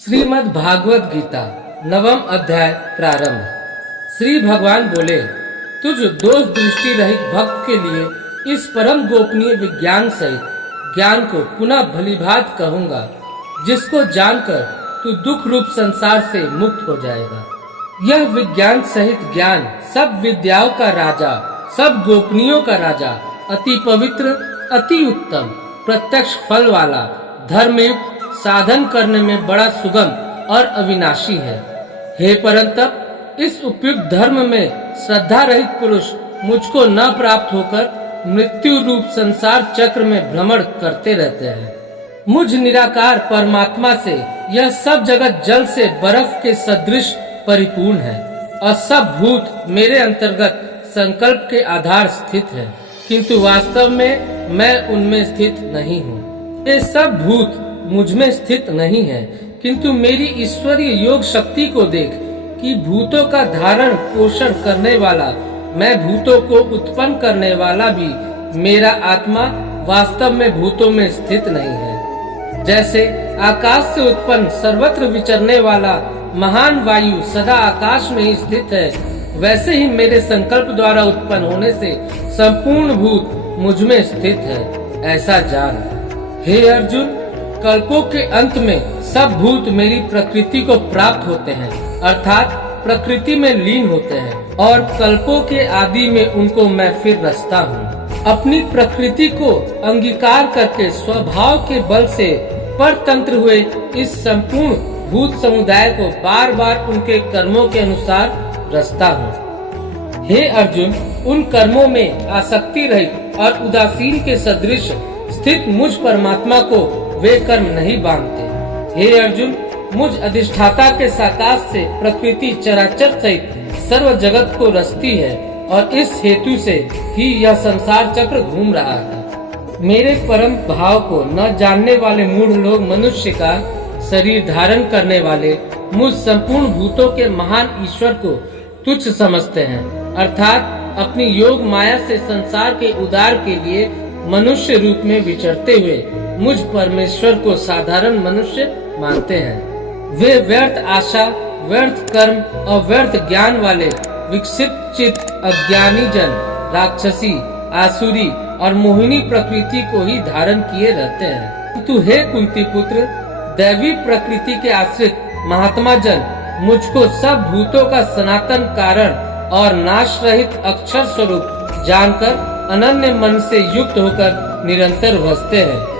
श्रीमद् भागवत गीता नवम अध्याय प्रारंभ। श्री भगवान बोले, तुझ दोष दृष्टि रहित भक्त के लिए इस परम गोपनीय विज्ञान सहित ज्ञान को पुनः भलीभांति कहूँगा, जिसको जानकर तू दुख रूप संसार से मुक्त हो जाएगा। यह विज्ञान सहित ज्ञान सब विद्याओं का राजा, सब गोपनीयों का राजा, अति पवित्र, अति उत्तम, प्रत्यक्ष फल वाला, धर्मयुक्त, साधन करने में बड़ा सुगम और अविनाशी है। हे परंतप, इस उपयुक्त धर्म में श्रद्धा रहित पुरुष मुझको न प्राप्त होकर मृत्यु रूप संसार चक्र में भ्रमण करते रहते हैं। मुझ निराकार परमात्मा से यह सब जगत जल से बर्फ के सदृश परिपूर्ण है और सब भूत मेरे अंतर्गत संकल्प के आधार स्थित है, किंतु वास्तव में मैं उनमें स्थित नहीं हूँ। ये सब भूत मुझ में स्थित नहीं है, किंतु मेरी ईश्वरीय योग शक्ति को देख कि भूतों का धारण पोषण करने वाला, मैं भूतों को उत्पन्न करने वाला भी मेरा आत्मा वास्तव में भूतों में स्थित नहीं है। जैसे आकाश से उत्पन्न सर्वत्र विचरने वाला महान वायु सदा आकाश में ही स्थित है, वैसे ही मेरे संकल्प द्वारा उत्पन्न होने से संपूर्ण भूत मुझ में स्थित है, ऐसा जान। हे अर्जुन, कल्पों के अंत में सब भूत मेरी प्रकृति को प्राप्त होते हैं, अर्थात प्रकृति में लीन होते हैं, और कल्पों के आदि में उनको मैं फिर रचता हूँ। अपनी प्रकृति को अंगीकार करके स्वभाव के बल से परतंत्र हुए इस संपूर्ण भूत समुदाय को बार बार उनके कर्मों के अनुसार रचता हूँ। हे अर्जुन, उन कर्मों में आसक्ति रहित और उदासीन के सदृश स्थित मुझ परमात्मा को वे कर्म नहीं बांधते। हे अर्जुन, मुझ अधिष्ठाता के साकाश से प्रकृति चराचर सहित सर्व जगत को रचती है, और इस हेतु से ही यह संसार चक्र घूम रहा है। मेरे परम भाव को न जानने वाले मूढ़ लोग मनुष्य का शरीर धारण करने वाले मुझ संपूर्ण भूतों के महान ईश्वर को तुच्छ समझते हैं, अर्थात अपनी योग माया से संसार के उद्धार के लिए मनुष्य रूप में विचरते हुए मुझ परमेश्वर को साधारण मनुष्य मानते हैं। वे व्यर्थ आशा, व्यर्थ कर्म और व्यर्थ ज्ञान वाले विकसित चित्त अज्ञानी जन राक्षसी, आसुरी और मोहिनी प्रकृति को ही धारण किए रहते हैं। किंतु हे कुंती पुत्र, दैवी प्रकृति के आश्रित महात्मा जन मुझको सब भूतों का सनातन कारण और नाश रहित अक्षर स्वरूप जानकर अनन्य मन से युक्त होकर निरंतर भजते हैं।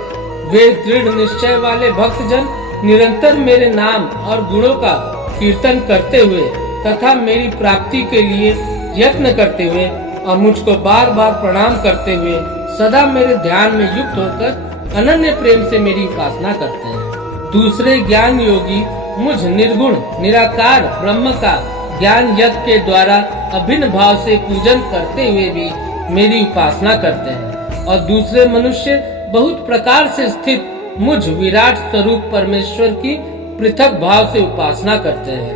वे दृढ़ निश्चय वाले भक्तजन निरंतर मेरे नाम और गुणों का कीर्तन करते हुए तथा मेरी प्राप्ति के लिए यत्न करते हुए और मुझको बार बार प्रणाम करते हुए सदा मेरे ध्यान में युक्त होकर अनन्य प्रेम से मेरी उपासना करते हैं। दूसरे ज्ञान योगी मुझ निर्गुण निराकार ब्रह्म का ज्ञान यज्ञ के द्वारा अभिन्न भाव से पूजन करते हुए भी मेरी उपासना करते हैं, और दूसरे मनुष्य बहुत प्रकार से स्थित मुझ विराट स्वरूप परमेश्वर की पृथक भाव से उपासना करते हैं।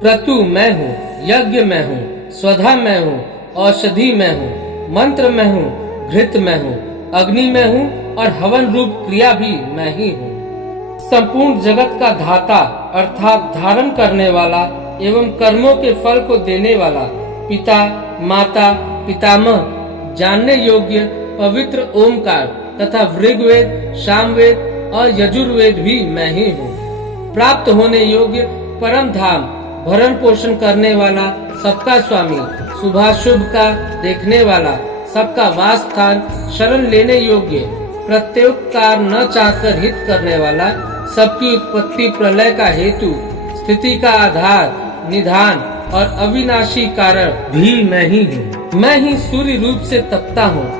क्रतु मैं हूँ, यज्ञ मैं हूँ, स्वधा मैं हूँ, औषधि मैं हूँ, मंत्र मैं हूँ, घृत मैं हूँ, अग्नि मैं हूँ और हवन रूप क्रिया भी मैं ही हूँ। संपूर्ण जगत का धाता अर्थात धारण करने वाला एवं कर्मों के फल को देने वाला पिता, माता, पितामह, जानने योग्य पवित्र ओमकार तथा ऋग्वेद, सामवेद और यजुर्वेद भी मैं ही हूँ। प्राप्त होने योग्य परम धाम, भरण पोषण करने वाला, सबका स्वामी, शुभाशुभ का देखने वाला, सबका वास स्थान, शरण लेने योग्य, प्रत्युपकार न चाहकर हित करने वाला, सबकी उत्पत्ति प्रलय का हेतु, स्थिति का आधार, निधान और अविनाशी कारण भी मैं ही हूँ। मैं ही सूर्य रूप से तपता हूँ,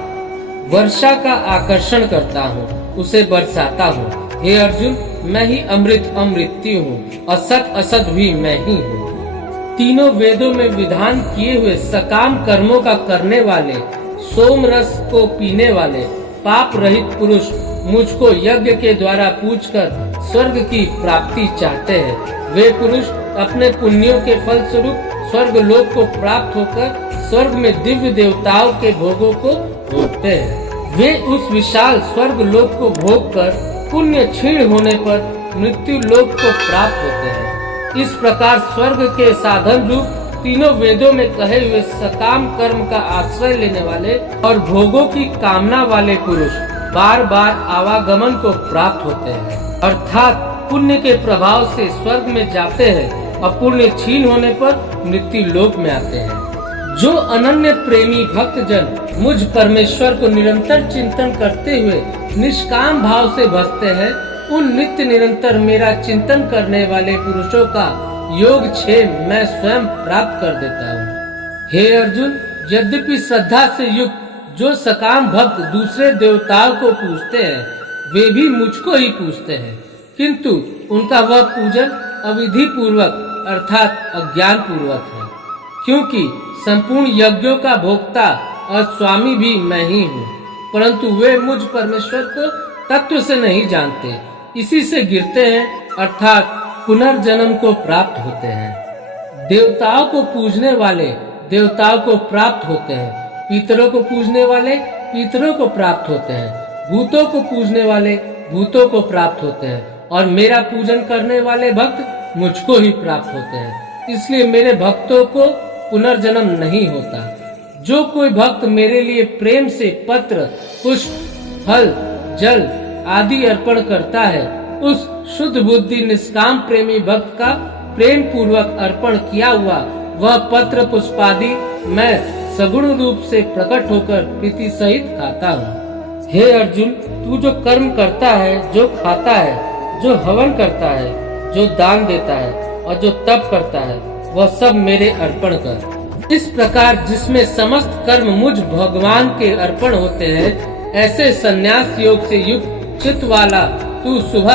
वर्षा का आकर्षण करता हूँ, उसे बरसाता हूँ। हे अर्जुन, मैं ही अमृत अमृत्यु हूँ और सत असत भी मैं ही हूँ। तीनों वेदों में विधान किए हुए सकाम कर्मों का करने वाले, सोम रस को पीने वाले, पाप रहित पुरुष मुझको यज्ञ के द्वारा पूजकर स्वर्ग की प्राप्ति चाहते हैं। वे पुरुष अपने पुण्यों के फल स्वरूप स्वर्ग लोक को प्राप्त होकर स्वर्ग में दिव्य देवताओं के भोगों को भोगते हैं। वे उस विशाल स्वर्ग लोक को भोग कर पुण्य क्षीण होने पर मृत्यु लोक को प्राप्त होते हैं। इस प्रकार स्वर्ग के साधन रूप तीनों वेदों में कहे हुए सकाम कर्म का आश्रय लेने वाले और भोगों की कामना वाले पुरुष बार बार आवागमन को प्राप्त होते हैं, अर्थात पुण्य के प्रभाव से स्वर्ग में जाते हैं और पुण्य क्षीण होने पर मृत्यु लोक में आते हैं। जो अनन्य प्रेमी भक्तजन मुझ परमेश्वर को निरंतर चिंतन करते हुए निष्काम भाव से भजते हैं, उन नित्य निरंतर मेरा चिंतन करने वाले पुरुषों का योग क्षेम मैं स्वयं प्राप्त कर देता हूँ। हे अर्जुन, यद्यपि श्रद्धा से युक्त जो सकाम भक्त दूसरे देवताओं को पूजते हैं, वे भी मुझको ही पूजते हैं, किंतु उनका वह पूजन अविधि पूर्वक अर्थात अज्ञान पूर्वक है, क्योंकि संपूर्ण यज्ञों का भोक्ता और स्वामी भी मैं ही हूँ, परंतु वे मुझ परमेश्वर को तत्व से नहीं जानते, इसी से गिरते हैं अर्थात पुनर्जन्म को प्राप्त होते हैं। देवताओं को पूजने वाले देवताओं को प्राप्त होते हैं, पितरों को पूजने वाले पितरों को प्राप्त होते हैं, भूतों को पूजने वाले भूतों को प्राप्त होते हैं, और मेरा पूजन करने वाले भक्त मुझको ही प्राप्त होते हैं। इसलिए मेरे भक्तों को पुनर्जन्म नहीं होता। जो कोई भक्त मेरे लिए प्रेम से पत्र, पुष्प, फल, जल आदि अर्पण करता है, उस शुद्ध बुद्धि निष्काम प्रेमी भक्त का प्रेम पूर्वक अर्पण किया हुआ वह पत्र पुष्पादि मैं सगुण रूप से प्रकट होकर प्रीति सहित खाता हूँ। हे अर्जुन, तू जो कर्म करता है, जो खाता है, जो हवन करता है, जो दान देता है और जो तप करता है, वह सब मेरे अर्पण कर। इस प्रकार जिसमें समस्त कर्म मुझ भगवान के अर्पण होते हैं, ऐसे संन्यास योग से युक्त चित्त वाला तू शुभ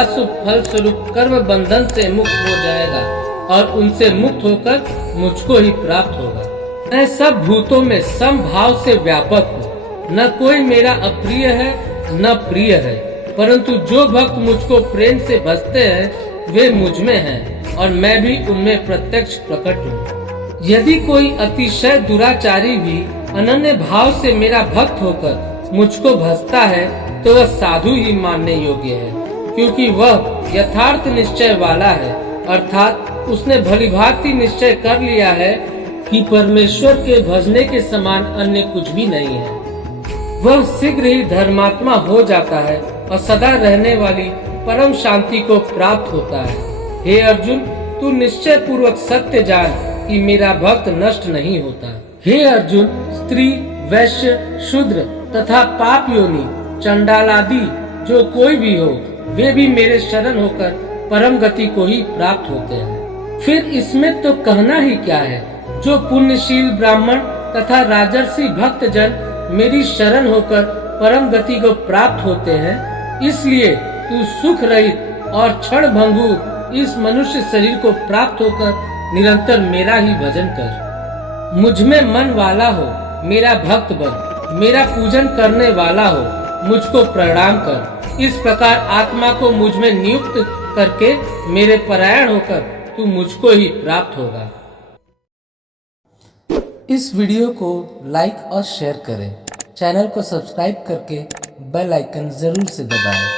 फल स्वरूप कर्म बंधन से मुक्त हो जाएगा और उनसे मुक्त होकर मुझको ही प्राप्त होगा। मैं सब भूतों में सम भाव से व्यापक हूँ, न कोई मेरा अप्रिय है न प्रिय है, परंतु जो भक्त मुझको प्रेम से भजते हैं वे मुझ में हैं और मैं भी उनमें प्रत्यक्ष प्रकट हूँ। यदि कोई अतिशय दुराचारी भी अनन्य भाव से मेरा भक्त होकर मुझको भजता है तो वह साधु ही मानने योग्य है, क्योंकि वह यथार्थ निश्चय वाला है, अर्थात उसने भलीभांति निश्चय कर लिया है कि परमेश्वर के भजने के समान अन्य कुछ भी नहीं है। वह शीघ्र ही धर्मात्मा हो जाता है और सदा रहने वाली परम शांति को प्राप्त होता है। हे अर्जुन, तू निश्चय पूर्वक सत्य जान कि मेरा भक्त नष्ट नहीं होता। हे अर्जुन, स्त्री, वैश्य, शूद्र तथा पाप योनि, चंडाल आदि जो कोई भी हो, वे भी मेरे शरण होकर परम गति को ही प्राप्त होते हैं। फिर इसमें तो कहना ही क्या है, जो पुण्यशील ब्राह्मण तथा राजर्षि भक्त जन मेरी शरण होकर परम गति को प्राप्त होते हैं, इसलिए तू सुख रहित और क्षण भंगुर इस मनुष्य शरीर को प्राप्त होकर निरंतर मेरा ही भजन कर। मुझ में मन वाला हो, मेरा भक्त बन, मेरा पूजन करने वाला हो, मुझको प्रणाम कर। इस प्रकार आत्मा को मुझ में नियुक्त करके मेरे परायण होकर तू मुझको ही प्राप्त होगा। इस वीडियो को लाइक और शेयर करें। चैनल को सब्सक्राइब करके बेल आइकन जरूर से दबाएं।